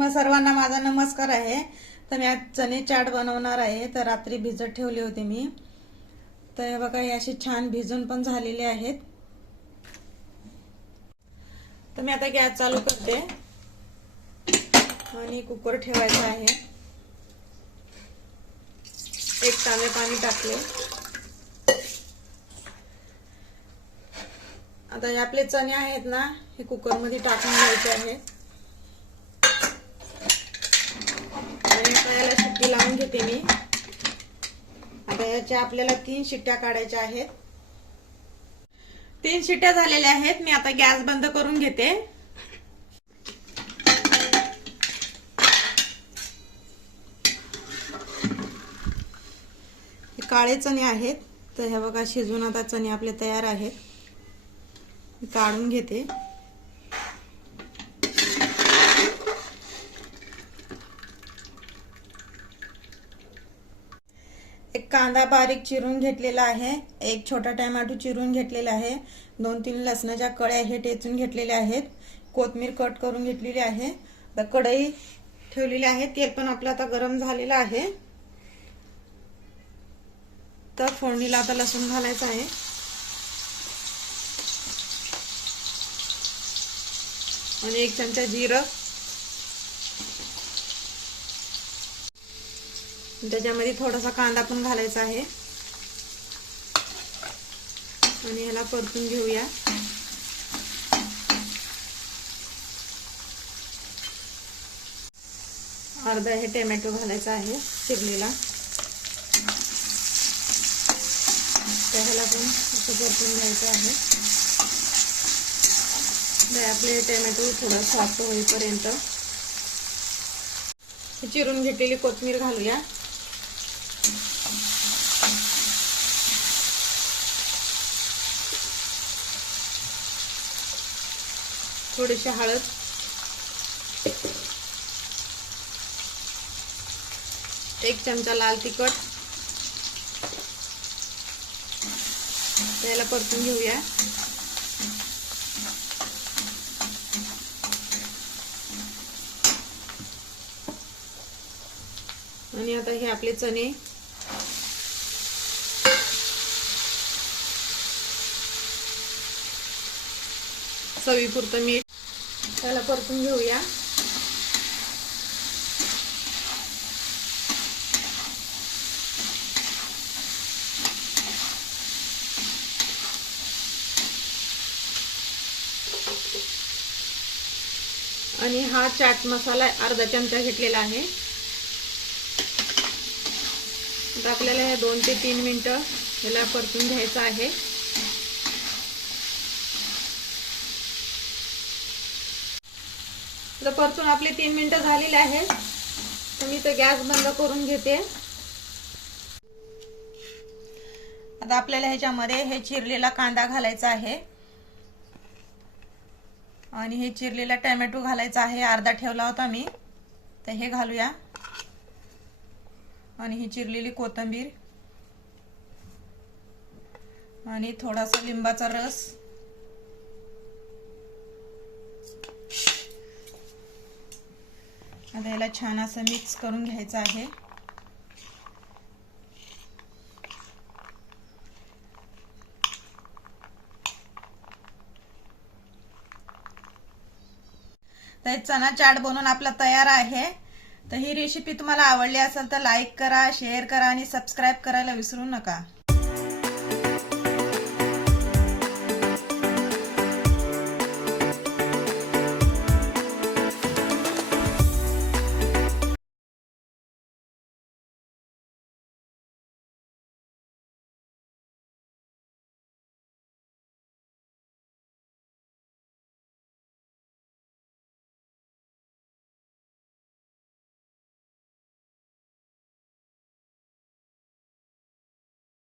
तुम्हा सर्वांना माझा नमस्कार आहे। तर मी आज चणे चाट बनवणार आहे। तर रात्री भिजत ठेवले होते मी। तर हे बघा, हे असे छान भिजून पण झालेले आहेत। तर मी आता गॅस चालू करते आणि कुकर ठेवायचा आहे। एक तांबे पाणी टाकले। आता हे आपले चणे आहेत ना, हे कुकर मध्ये टाकून घ्यायचे आहेत आणि याला शिट्टी लावून घेते मी। आता याच्या आपल्याला 3 शिट्ट्या काढायच्या आहेत। 3 शिट्ट्या झालेल्या आहेत। मी आता गॅस बंद करून घेते। हे काळे चणे आहेत। तर हे बघा, शिजून आता चणे आपले तयार आहेत। काढून घेते। एक कांदा बारीक चिरून घेतलेला आहे। एक छोटा टोमॅटो चिरून घेतलेला आहे। 2-3 लसणाच्या कळ्या हे टेचून घेतलेल्या आहेत। कोथिंबीर कट करून घेतलेली आहे। तर कढई ठेवलेली आहे। तेल पण आपलं आता गरम झालेलं आहे। तर फोडणीला आता लसूण घालायचं आहे आणि 1 चमचा जिरं, त्याच्यामध्ये थोडासा कांदा पण घालायचा आहे आणि ह्याला परतून घेऊया। अर्धा हे टोमॅटो घालायचा आहे चिरलेला। त्याला पण असं परतून घ्यायचं आहे। आपले टोमॅटो थोडा सॉफ्ट होईपर्यंत चिरून घेतलेली कोथिंबीर घालूया। थोडीशी हळद, एक चमचा लाल तिखट, त्याला परतून घेऊया। आणि आता हे आपले चणे चवीपुरतं मीठ, त्याला परतून घेऊया। आणि हा चाट मसाला अर्धा चमचा घेतलेला आहे। आता आपल्याला हे 2 ते 3 मिनिटं याला परतून घ्यायचं आहे। तर परतून आपले 3 मिनिटं झालेले आहेत। तर मी तर गॅस बंद करून घेते। आता आपल्याला ह्याच्यामध्ये हे चिरलेला कांदा घालायचा आहे आणि हे चिरलेला टोमॅटो घालायचा आहे। अर्धा ठेवला होता मी, तर हे घालूया। आणि ही चिरलेली कोथिंबीर आणि थोडासा लिंबाचा रस, आता याला छान असं मिक्स करून घ्यायचं आहे। तर चणा चाट बनवून आपला तयार आहे। तर ही रेसिपी तुम्हाला आवडली असेल तर लाईक करा, शेअर करा आणि सबस्क्राईब करायला विसरू नका।